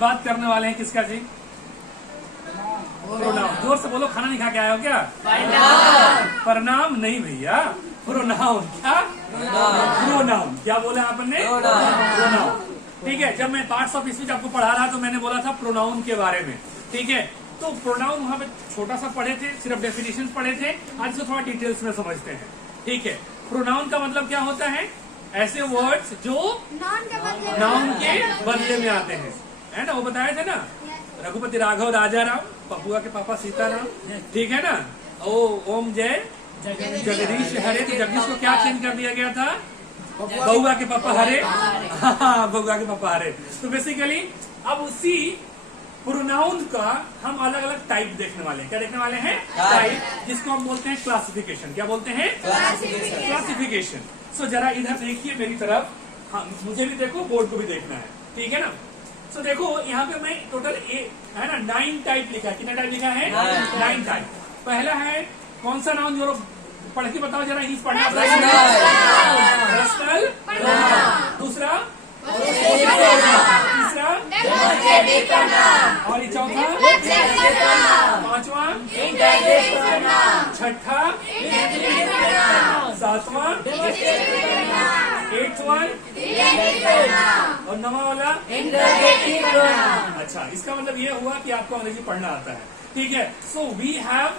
बात करने वाले हैं किसका जी? प्रोनाउन। जोर से बोलो, खाना नहीं खा के आए हो क्या? प्रणाम नहीं भैया, प्रोनाउन। क्या? प्रोनाउन। क्या बोला आपने? प्रोनाउन। ठीक है, जब मैं पार्ट्स ऑफ स्पीच आपको पढ़ा रहा तो मैंने बोला था प्रोनाउन के बारे में। ठीक है, तो प्रोनाउन वहां पे छोटा सा पढ़े थे, सिर्फ डेफिनेशन पढ़े थे। आज इसको थोड़ा डिटेल्स में समझते हैं। ठीक है, प्रोनाउन का मतलब क्या होता है? ऐसे वर्ड्स जो नाउन के बदले में आते हैं, है ना? वो बताए थे ना, रघुपति राघव राजा राम, पपुआ के पापा सीताराम। ठीक है ना? ओ ओम जय जगदीश हरे। तो जगदीश को क्या चेंज कर दिया गया था? बउआ के पापा हरे। हाँ, बउआ के पापा हरे। तो बेसिकली अब उसी प्रोनाउन का हम अलग अलग टाइप देखने वाले हैं। क्या देखने वाले हैं? टाइप, जिसको हम बोलते हैं क्लासिफिकेशन। क्या बोलते हैं? क्लासिफिकेशन। सो जरा इधर देखिए मेरी तरफ। हाँ, मुझे भी देखो, बोर्ड को भी देखना है। ठीक है ना? सो देखो यहाँ पे मैं टोटल है ना 9 टाइप लिखा है। कितना टाइप लिखा है? 9 टाइप। पहला है कौन सा नाउन? जो पढ़ के बताओ जरा, इंग्लिश पढ़ना। पर्सनल। दूसरा, तीसरा, और चौथा, पांचवा, छठा, सातवां, 8वां और 9वां वाला। अच्छा, इसका मतलब ये हुआ कि आपको अंग्रेजी पढ़ना आता है। ठीक है, so we have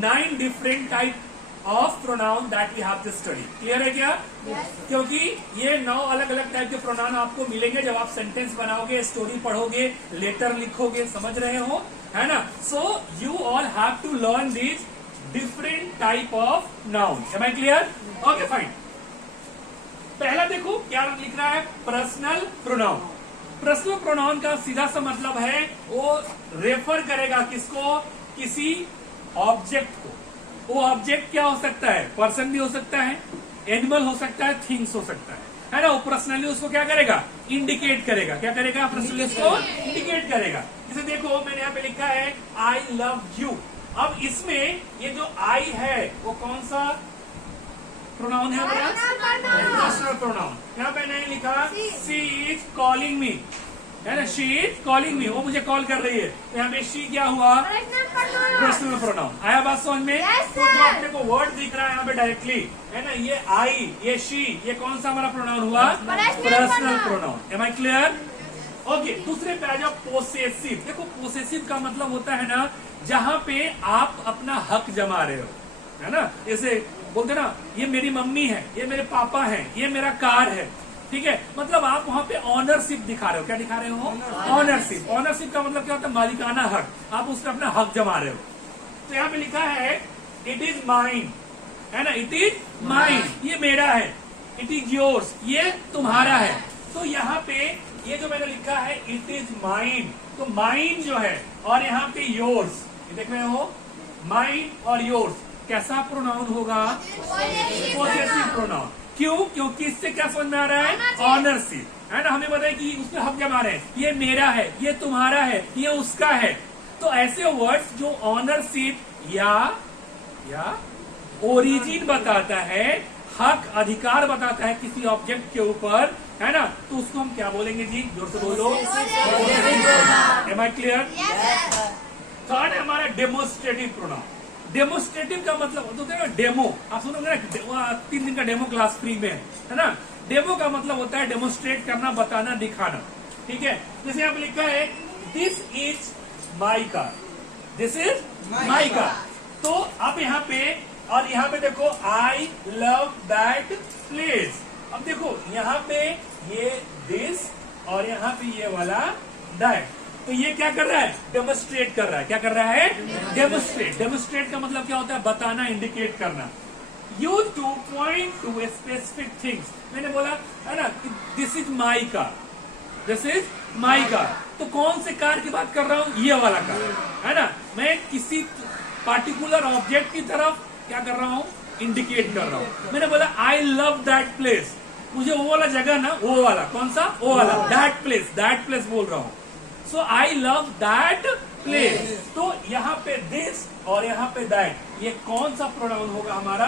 9 different type of pronoun that we have to study. Clear है क्या? क्योंकि ये 9 अलग अलग टाइप के प्रोनाउन आपको मिलेंगे जब आप सेंटेंस बनाओगे, स्टोरी पढ़ोगे, लेटर लिखोगे। समझ रहे हो, है ना? So you all have to learn this different type of noun. Am I clear? Okay, fine. पहला देखो क्या लिख रहा है, पर्सनल प्रोनाउन। पर्सनल प्रोनाउन का सीधा सा मतलब है वो रेफर करेगा किसको? किसी ऑब्जेक्ट को। वो ऑब्जेक्ट क्या हो सकता है? पर्सन भी हो सकता है, एनिमल हो सकता है, थिंग्स हो सकता है ना? वो पर्सनली उसको क्या करेगा? इंडिकेट करेगा। क्या करेगा? पर्सनली उसको इंडिकेट करेगा। जैसे देखो मैंने यहाँ पे लिखा है आई लव यू। अब इसमें ये जो आई है वो कौन सा प्रोनाउन है हमारा? Personal pronoun. यहाँ पे नहीं लिखा शी इज कॉलिंग मी, है ना? शी इज कॉलिंग मी, वो मुझे कॉल कर रही है। तो यहाँ पे शी क्या हुआ? Personal pronoun. आया बात समझ में? तो जो अपने को वर्ड दिख रहा है यहाँ पे डायरेक्टली, है ना, ये आई, ये शी, ये कौन सा हमारा प्रोनाउन हुआ? Personal pronoun. Am I clear? Okay, दूसरे पे आ जाओ, पोसेसिव। देखो पोसेसिव का मतलब होता है ना जहाँ पे आप अपना हक जमा रहे हो, है ना? जैसे बोलते ना, ये मेरी मम्मी है, ये मेरे पापा है, ये मेरा कार है। ठीक है, मतलब आप वहां पे ऑनरशिप दिखा रहे हो। क्या दिखा रहे हो? ऑनरशिप। ऑनरशिप का मतलब क्या होता है? मालिकाना हक। आप उसमें अपना हक जमा रहे हो। तो यहाँ पे लिखा है इट इज माइन, है ना? इट इज माइन, ये मेरा है। इट इज योर्स, ये तुम्हारा है। तो यहाँ पे ये जो मैंने लिखा है इट इज माइन, तो माइन जो है और यहाँ पे योर्स, ये देख रहे हो, माइन और योर्स कैसा प्रोनाउन होगा? Possessive pronoun. क्यों? क्योंकि इससे क्या समझ में आ रहा है? ऑनरशिप, है ना? हमें पता है कि उसमें हक जमा रहे हैं, ये मेरा है, ये तुम्हारा है, ये उसका है। तो ऐसे वर्ड्स जो ऑनरशिप या ओरिजिन बताता है, हक, अधिकार बताता है किसी ऑब्जेक्ट के ऊपर, है ना, तो उसको हम क्या बोलेंगे जी? जोर से बोलो। M I clear? थर्ड है हमारा डेमोस्ट्रेटिव प्रोनाउन। डेमोस्ट्रेटिव का मतलब होता है डेमो। आप सुनोगे ना, 3 दिन का डेमो क्लास फ्री में है ना? डेमो का मतलब होता है डेमोस्ट्रेट करना, बताना, दिखाना। ठीक है, जैसे यहाँ पे लिखा है this is my car, this is my car. तो अब यहाँ पे और यहाँ पे देखो आई लव दैट प्लेस। अब देखो यहाँ पे ये दिस और यहाँ पे ये वाला दैट, तो ये क्या कर रहा है? डेमोस्ट्रेट कर रहा है। क्या कर रहा है? डेमोस्ट्रेट। डेमोस्ट्रेट का मतलब क्या होता है? बताना, इंडिकेट करना। Use two point two specific things. मैंने बोला है ना, this is my car, this is my car. तो कौन से कार की बात कर रहा हूँ? ये वाला कार, है ना? मैं किसी पार्टिकुलर ऑब्जेक्ट की तरफ क्या कर रहा हूँ? इंडिकेट कर रहा हूँ। मैंने बोला आई लव दैट प्लेस, मुझे वो वाला जगह ना, वो वाला कौन सा? वो वाला, दैट प्लेस बोल रहा हूँ। सो आई लव दैट प्लेस। तो यहाँ पे दिस और यहाँ पे दैट, ये कौन सा प्रोनाउन होगा हमारा?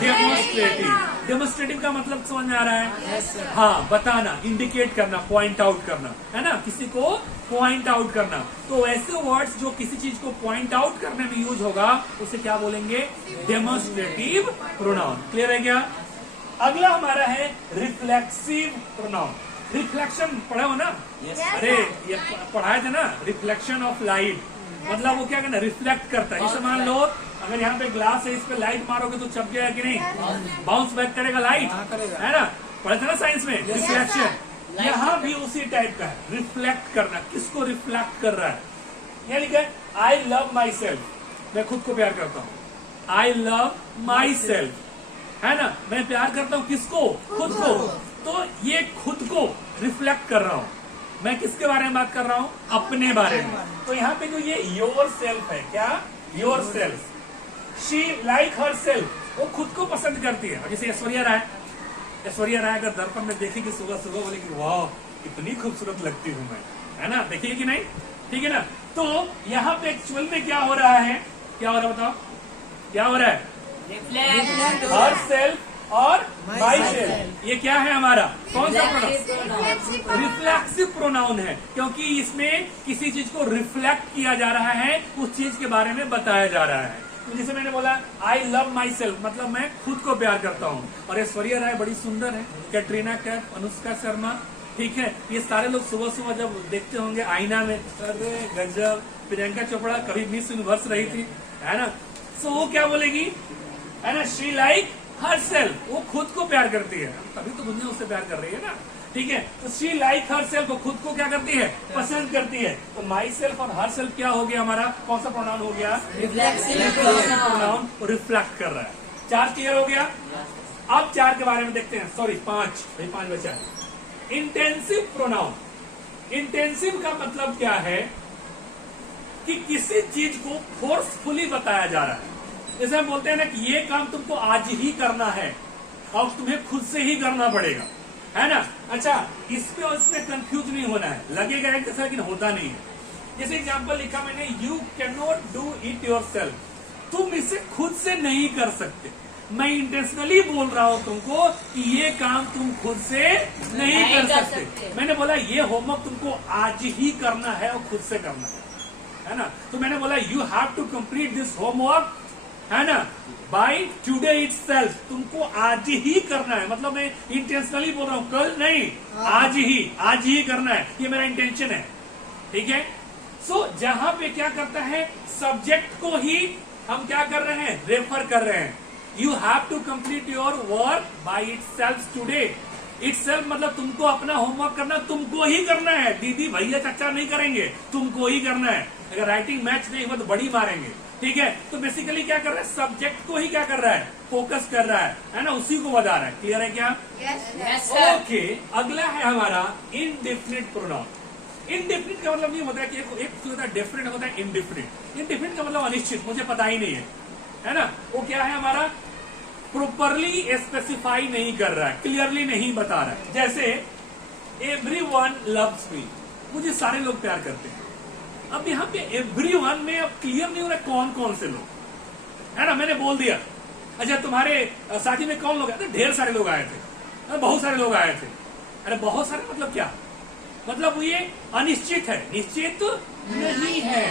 डेमोन्स्ट्रेटिव। डेमोन्स्ट्रेटिव का मतलब समझ में आ रहा है? हाँ, बताना, इंडिकेट करना, पॉइंट आउट करना, है ना, किसी को पॉइंट आउट करना। तो ऐसे वर्ड्स जो किसी चीज को पॉइंट आउट करने में यूज होगा उसे क्या बोलेंगे? Demonstrative pronoun. क्लियर है क्या? अगला हमारा है रिफ्लेक्सिव प्रोनाउन। रिफ्लेक्शन पढ़ा हो ना? अरे ये पढ़ाया था ना, रिफ्लेक्शन ऑफ लाइट। मतलब वो क्या करना, रिफ्लेक्ट करता है। जैसे मान लो अगर यहाँ पे ग्लास है, इस पे लाइट मारोगे तो चप गया कि नहीं? बाउंस बैक करेगा लाइट, है ना? पढ़े थे ना साइंस में, रिफ्लेक्शन। यहाँ भी उसी टाइप का है, रिफ्लेक्ट करना। किसको रिफ्लेक्ट कर रहा है? यहाँ लिखा है आई लव माई सेल्फ, मैं खुद को प्यार करता हूँ। आई लव माई सेल्फ, है ना, मैं प्यार करता हूँ किसको? खुद को। तो ये खुद को रिफ्लेक्ट कर रहा हूँ। मैं किसके बारे में बात कर रहा हूँ? अपने बारे में। तो यहाँ पे जो ये योर सेल्फ है, क्या? Your self. She like her self, वो खुद को पसंद करती है। जैसे ऐश्वर्या राय, ऐश्वर्या राय अगर दर्पण में देखेगी सुबह सुबह, बोलेगी वाह कितनी खूबसूरत लगती हूँ मैं, है ना? देखिए कि नहीं? ठीक है ना? तो यहाँ पे एक्चुअल में क्या हो रहा है? क्या हो रहा है बताओ? क्या हो रहा है? हर सेल्फ और माई सेल्फ। ये क्या है हमारा? कौन सा प्रोनाउन? रिफ्लेक्सिव प्रोनाउन है, क्योंकि इसमें किसी चीज को रिफ्लेक्ट किया जा रहा है, उस चीज के बारे में बताया जा रहा है। तो जैसे मैंने बोला आई लव माई सेल्फ, मतलब मैं खुद को प्यार करता हूँ। और ऐश्वर्या राय बड़ी सुंदर है, कैटरीना कैफ, अनुष्का शर्मा, ठीक है, ये सारे लोग सुबह सुबह जब देखते होंगे आईना में, अरे गजब। प्रियंका चोपड़ा कभी मिस यूनिवर्स रही थी, है ना? सो वो क्या बोलेगी, है ना, शी लाइक हर सेल्फ, वो खुद को प्यार करती है, तभी तो दुनिया उससे प्यार कर रही है ना। ठीक है, तो शी लाइक हर सेल्फ, वो खुद को क्या करती है? पसंद करती है। तो माई सेल्फ और हर सेल्फ क्या हो गया हमारा? कौन सा प्रोनाउन हो गया? रिफ्लेक्सिव प्रोनाउन, रिफ्लेक्ट कर रहा है। 4 क्लियर हो गया? अब 4 के बारे में देखते हैं, सॉरी 5 बचा है। Intensive pronoun. इंटेंसिव का मतलब क्या है कि किसी चीज को फोर्सफुली बताया जा रहा है। जैसे हम बोलते हैं ना कि ये काम तुमको आज ही करना है और तुम्हें खुद से ही करना पड़ेगा, है ना? अच्छा, इस पे और इसमें कंफ्यूज नहीं होना है, लगेगा एक जैसा लेकिन होता नहीं है। जैसे एग्जांपल लिखा मैंने, you can not do it your self, तुम इसे खुद से नहीं कर सकते। मैं इंटेंशनली बोल रहा हूं तुमको कि ये काम तुम खुद से नहीं कर सकते। मैंने बोला ये होमवर्क तुमको आज ही करना है और खुद से करना है ना? तो मैंने बोला you have to complete this homework, है ना, बाय टुडे इटसेल्फ, तुमको आज ही करना है। मतलब मैं इंटेंशनली बोल रहा हूं, कल नहीं, आज ही करना है, ये मेरा इंटेंशन है। ठीक है? सो जहां पे क्या करता है, सब्जेक्ट को ही हम क्या कर रहे हैं? रेफर कर रहे हैं। You have to complete your work by itself today. Itself मतलब तुमको अपना होमवर्क करना, तुमको ही करना है। दीदी भैया चाचा नहीं करेंगे, तुमको ही करना है। अगर राइटिंग मैच नहीं हुआ तो बड़ी मारेंगे। ठीक है? तो बेसिकली क्या कर रहा है, सब्जेक्ट को ही क्या कर रहा है, फोकस कर रहा है ना, उसी को बता रहा है। क्लियर है क्या? यस ओके, अगला है हमारा इनडेफिनिट प्रोनाउन। इनडेफिनिट का मतलब ये होता है कि एक होता है डेफिनेट, होता है इनडेफिनिट। इनडेफिनिट का मतलब अनिश्चित, मुझे पता ही नहीं है ना? वो क्या है हमारा, प्रॉपरली स्पेसिफाई नहीं कर रहा है, क्लियरली नहीं बता रहा है। जैसे एवरीवन लव्स मी, मुझे सारे लोग प्यार करते हैं। अब यहाँ पे एवरीवन में अब क्लियर नहीं हो रहा कौन कौन से लोग, है ना? मैंने बोल दिया, अच्छा तुम्हारे शादी में कौन लोग आए थे? ढेर सारे लोग आए थे, बहुत सारे लोग आए थे। अरे बहुत सारे मतलब क्या? मतलब ये अनिश्चित है, निश्चित नहीं है।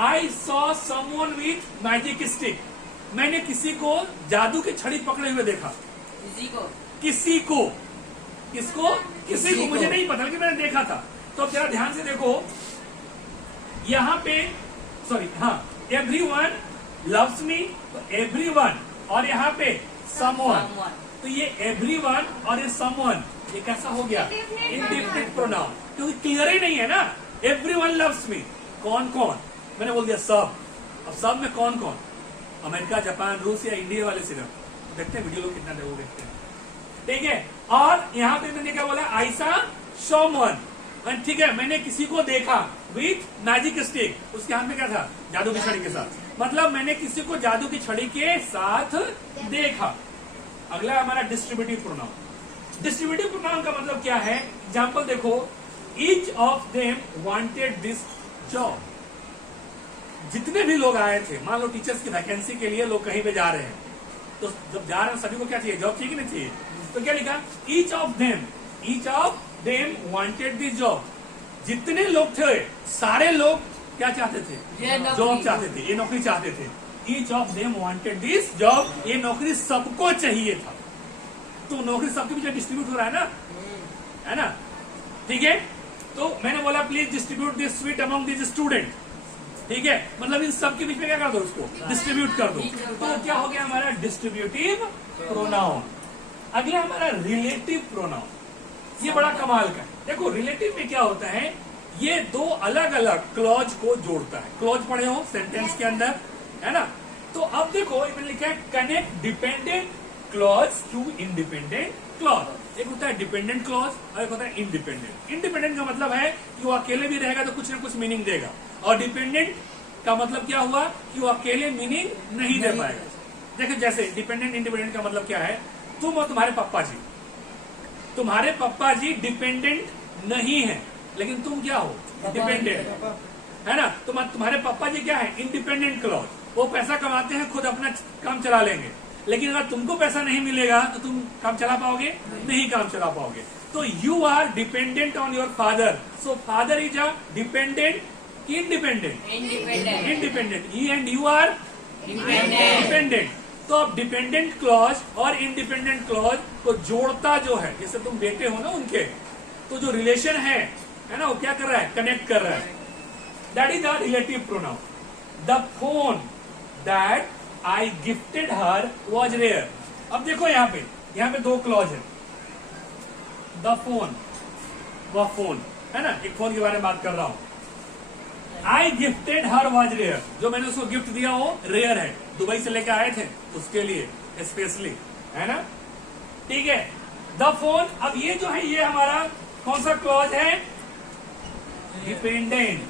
I saw someone with magic stick, मैंने किसी को जादू की छड़ी पकड़े हुए देखा। किसी को मुझे नहीं पता कि मैंने देखा था। तो जरा ध्यान से देखो, यहाँ पे सॉरी, हाँ, एवरीवन लव्स मी, तो एवरीवन, और यहाँ पे समवन, तो ये एवरीवन और ये समवन, ये कैसा हो गया? इंडेफिनिट प्रोनाउन, क्योंकि क्लियर ही नहीं है ना। एवरीवन लव्स मी, कौन कौन? मैंने बोल दिया सब। अब सब में कौन कौन? अमेरिका, जापान, रूस या इंडिया वाले सिर्फ देखते हैं वीडियो, लोग कितना लोग देखते हैं। ठीक है? और यहाँ पे मैंने क्या बोला, आई सॉ समवन, ठीक है, मैंने किसी को देखा विथ मैजिक स्टिक, उसके हाथ में क्या था? जादू की छड़ी के साथ। मतलब मैंने किसी को जादू की छड़ी के साथ देखा। अगला हमारा डिस्ट्रीब्यूटिव प्रोनाउन। डिस्ट्रीब्यूटिव प्रोनाउन का मतलब क्या है? एग्जाम्पल देखो, each of them wanted this job. जितने भी लोग आए थे, मान लो टीचर्स की वैकेंसी के लिए लोग कहीं पे जा रहे हैं, तो जब जा रहे हैं सभी को क्या चाहिए, जॉब चाहिए कि नहीं चाहिए? तो क्या लिखा, each of them wanted this job. जितने लोग थे सारे लोग क्या चाहते थे, जॉब चाहते थे, ये नौकरी चाहते थे। Each of them wanted this job, ये नौकरी सबको चाहिए था। तो नौकरी सबके बीच डिस्ट्रीब्यूट हो रहा है ना, है ना? ठीक है, तो मैंने बोला please distribute this sweet among this student. ठीक है, मतलब इन सबके बीच में क्या कर दो, उसको डिस्ट्रीब्यूट कर दो। तो क्या हो गया हमारा डिस्ट्रीब्यूटिव प्रोनाउन। अगला हमारा रिलेटिव प्रोनाउन, ये बड़ा कमाल का है। देखो रिलेटिव में क्या होता है, ये दो अलग अलग क्लॉज को जोड़ता है। क्लॉज पढ़े हो सेंटेंस के अंदर, है ना? तो अब देखो मैंने लिखा है connect dependent clause to independent clause. एक होता है डिपेंडेंट क्लॉज और एक होता है इंडिपेंडेंट। इंडिपेंडेंट का मतलब है कि वो अकेले भी रहेगा तो कुछ ना कुछ मीनिंग देगा, और डिपेंडेंट का मतलब क्या हुआ कि वो अकेले मीनिंग नहीं दे पाएगा। देखो जैसे डिपेंडेंट इंडिपेंडेंट का मतलब क्या है, तुम और तुम्हारे पप्पा जी डिपेंडेंट नहीं है, लेकिन तुम क्या हो, डिपेंडेंट, है ना? तुम्हारे पापा जी क्या है, इंडिपेंडेंट क्लॉज। वो पैसा कमाते हैं, खुद अपना काम चला लेंगे, लेकिन अगर तुमको पैसा नहीं मिलेगा तो तुम काम चला पाओगे? नहीं काम चला पाओगे। तो you are dependent on your father, so father is a dependent, independent, independent. He and you are dependent. तो अब डिपेंडेंट क्लॉज और इंडिपेंडेंट क्लॉज को जोड़ता जो है, जैसे तुम बेटे हो ना उनके, तो जो रिलेशन है ना, वो क्या कर रहा है, कनेक्ट कर रहा है। That is a relative pronoun. The phone that I gifted her was rare. अब देखो यहाँ पे दो क्लॉज है। द फोन, वह फोन है ना, एक फोन के बारे में बात कर रहा हूं। I gifted her was rare, जो मैंने उसको गिफ्ट दिया वो रेयर है, दुबई से लेकर आए थे उसके लिए स्पेशली, है ना? ठीक है, द फोन। अब ये जो है ये हमारा कौन सा क्लॉज है, डिपेंडेंट,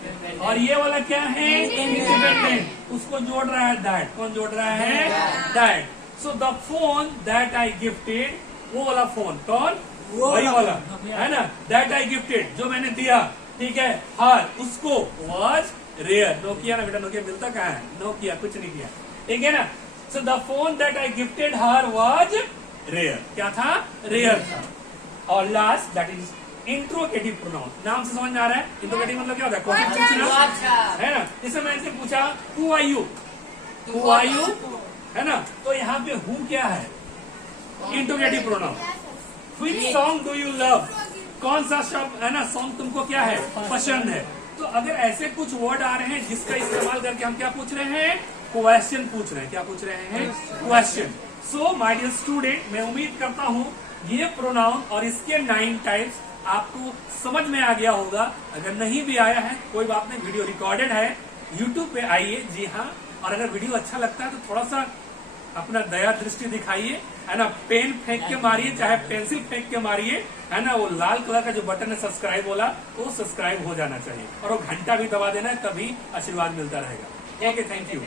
और ये वाला क्या है, इंडिपेंडेंट। उसको जोड़ रहा है दैट। कौन जोड़ रहा है, that. So the phone that I gifted, वो वाला फोन कौन, वही वाला, है ना? दैट आई गिफ्टेड, जो मैंने दिया, ठीक है, हर, उसको, वॉज रेयर। नोकिया ना बेटा, नोकिया मिलता कहाँ है, नोकिया कुछ नहीं किया, ठीक है ना? So the phone that I gifted her was rare. क्या था, रेयर था। और last that is interrogative pronoun. नाम से समझ में आ रहा है, इंट्रोगेटिव मतलब क्या होता है, क्वेश्चन पूछना, है ना? जैसे मैंने इनसे पूछा who are you, who are you, है ना? तो यहाँ पे हु क्या है, interrogative pronoun. Which song do you love, कौन सा शब्द, है ना, सॉन्ग तुमको क्या है, पसंद है। तो अगर ऐसे कुछ वर्ड आ रहे हैं जिसका इस्तेमाल करके हम क्या पूछ रहे हैं, क्वेश्चन पूछ रहे हैं। क्या पूछ रहे हैं, question. So my dear student, मैं उम्मीद करता हूँ ये प्रोनाउन और इसके 9 टाइप्स आपको समझ में आ गया होगा। अगर नहीं भी आया है कोई बात नहीं, वीडियो रिकॉर्डेड है, यूट्यूब पे आइए, जी हाँ। और अगर वीडियो अच्छा लगता है तो थोड़ा सा अपना दया दृष्टि दिखाइए, है ना? पेन फेंक के मारिए, चाहे पेंसिल फेंक के मारिए, है ना? वो लाल कलर का जो बटन है सब्सक्राइब वाला, वो सब्सक्राइब हो जाना चाहिए, और वो घंटा भी दबा देना है, तभी आशीर्वाद मिलता रहेगा। Okay, thank you.